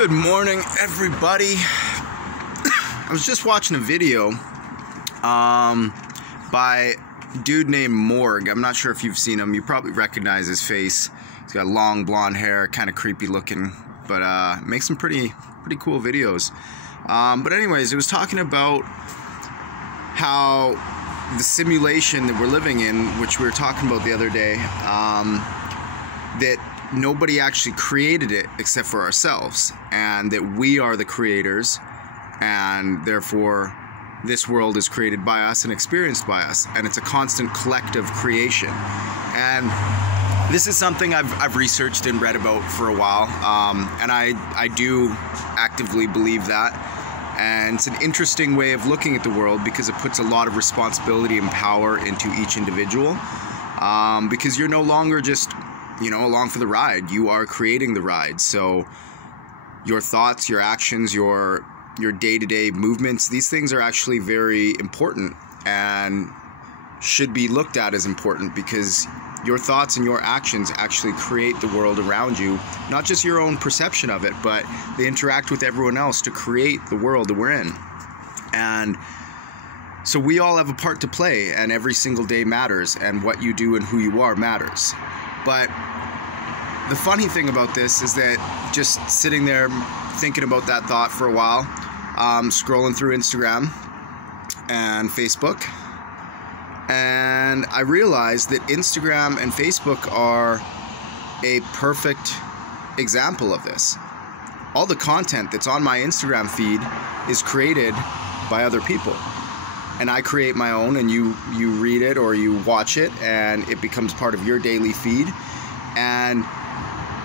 Good morning, everybody. I was just watching a video by a dude named Morg. I'm not sure if you've seen him. You probably recognize his face. He's got long blonde hair, kind of creepy looking, but makes some pretty cool videos. But anyways, it was talking about how the simulation that we're living in, which we were talking about the other day, that nobody actually created it except for ourselves, and that we are the creators, and therefore this world is created by us and experienced by us, and it's a constant collective creation. And this is something I've researched and read about for a while, and I do actively believe that. And it's an interesting way of looking at the world because it puts a lot of responsibility and power into each individual, because you're no longer just along for the ride. You are creating the ride. So your thoughts, your actions, your day-to-day movements, these things are actually very important and should be looked at as important, because your thoughts and your actions actually create the world around you, not just your own perception of it, but they interact with everyone else to create the world that we're in. And so we all have a part to play, and every single day matters, and what you do and who you are matters. But the funny thing about this is that just sitting there thinking about that thought for a while, scrolling through Instagram and Facebook, and I realized that Instagram and Facebook are a perfect example of this. All the content that's on my Instagram feed is created by other people, and I create my own, and you read it or you watch it, and it becomes part of your daily feed. And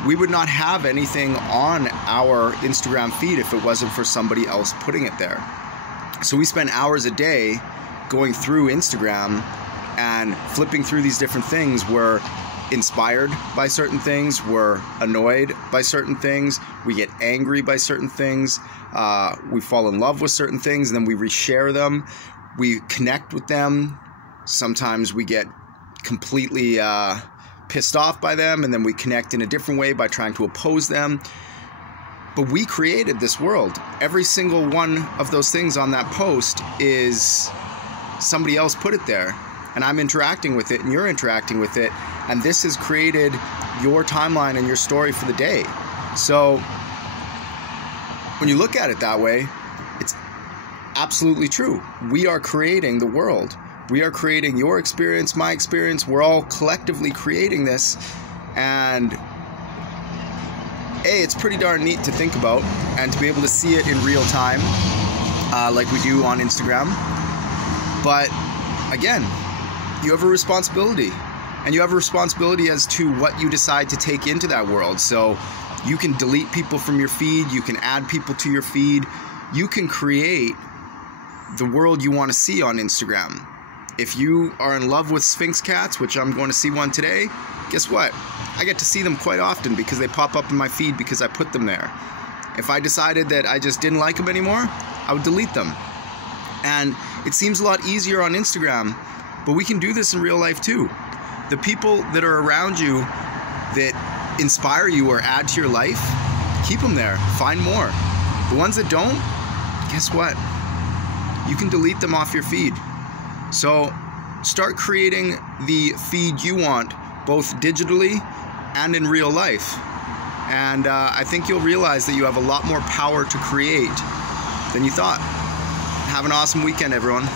we would not have anything on our Instagram feed if it wasn't for somebody else putting it there. So we spend hours a day going through Instagram and flipping through these different things. We're inspired by certain things, we're annoyed by certain things, we get angry by certain things, we fall in love with certain things, and then we reshare them, we connect with them. Sometimes we get completely pissed off by them, and then we connect in a different way by trying to oppose them. But we created this world. Every single one of those things on that post is somebody else put it there, and I'm interacting with it, and you're interacting with it, and this has created your timeline and your story for the day. So when you look at it that way, it's absolutely true. We are creating the world. We are creating your experience, my experience. We're all collectively creating this, and it's pretty darn neat to think about and to be able to see it in real time, like we do on Instagram. But again, you have a responsibility, and you have a responsibility as to what you decide to take into that world. So you can delete people from your feed, you can add people to your feed, you can create the world you want to see on Instagram. If you are in love with Sphinx cats, which I'm going to see one today, guess what? I get to see them quite often because they pop up in my feed because I put them there. If I decided that I just didn't like them anymore, I would delete them. And it seems a lot easier on Instagram, but we can do this in real life too. The people that are around you that inspire you or add to your life, keep them there. Find more. The ones that don't, guess what? You can delete them off your feed. So start creating the feed you want, both digitally and in real life. And I think you'll realize that you have a lot more power to create than you thought. Have an awesome weekend, everyone.